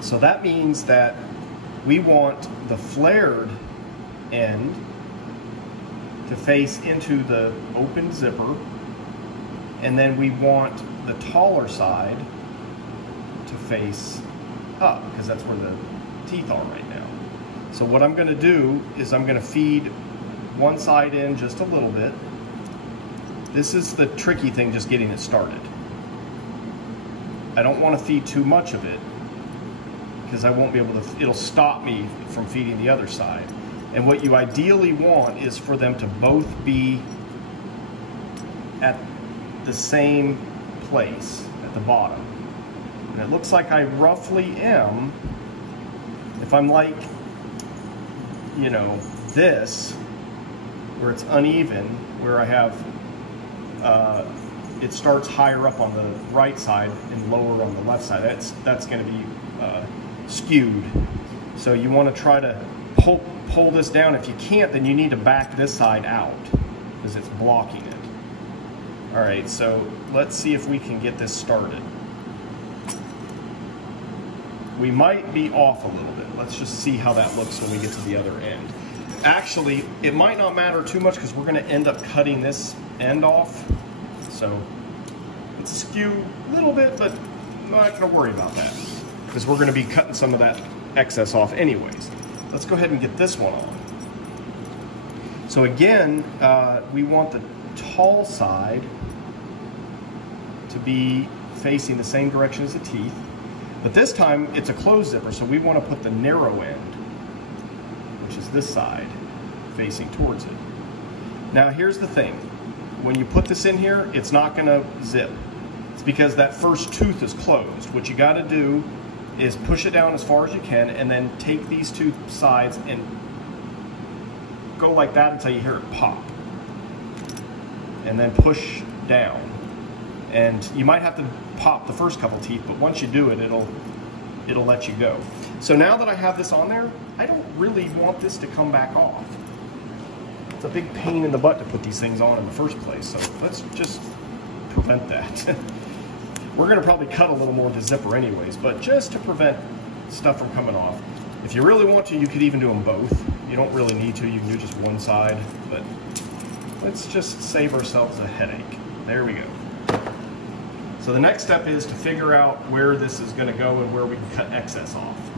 So that means that we want the flared end to face into the open zipper, and then we want the taller side to face up, because that's where the teeth are right now. So what I'm going to do is I'm going to feed one side in just a little bit. This is the tricky thing, just getting it started. I don't want to feed too much of it, because I won't be able to, it'll stop me from feeding the other side. And what you ideally want is for them to both be at the same place at the bottom. And it looks like I roughly am. If I'm like, you know, this, where it's uneven, where I have, it starts higher up on the right side and lower on the left side, that's going to be skewed. So you want to try to pull this down. If you can't, then you need to back this side out because it's blocking it. All right, so let's see if we can get this started. We might be off a little bit. Let's just see how that looks when we get to the other end. Actually, it might not matter too much because we're going to end up cutting this end off. So it's skewed a little bit, but I'm not going to worry about that because we're going to be cutting some of that excess off anyways. Let's go ahead and get this one on. So again, we want the tall side to be facing the same direction as the teeth, but this time it's a closed zipper, so we want to put the narrow end, which is this side, facing towards it. Now here's the thing. When you put this in here, it's not going to zip. It's because that first tooth is closed. What you got to do is push it down as far as you can and then take these two sides and go like that until you hear it pop. And then push down. And you might have to pop the first couple teeth, but once you do it, it'll let you go. So now that I have this on there, I don't really want this to come back off. It's a big pain in the butt to put these things on in the first place, so let's just prevent that. We're going to probably cut a little more of the zipper anyways, but just to prevent stuff from coming off. If you really want to, you could even do them both. You don't really need to, you can do just one side, but let's just save ourselves a headache. There we go. So the next step is to figure out where this is going to go and where we can cut excess off.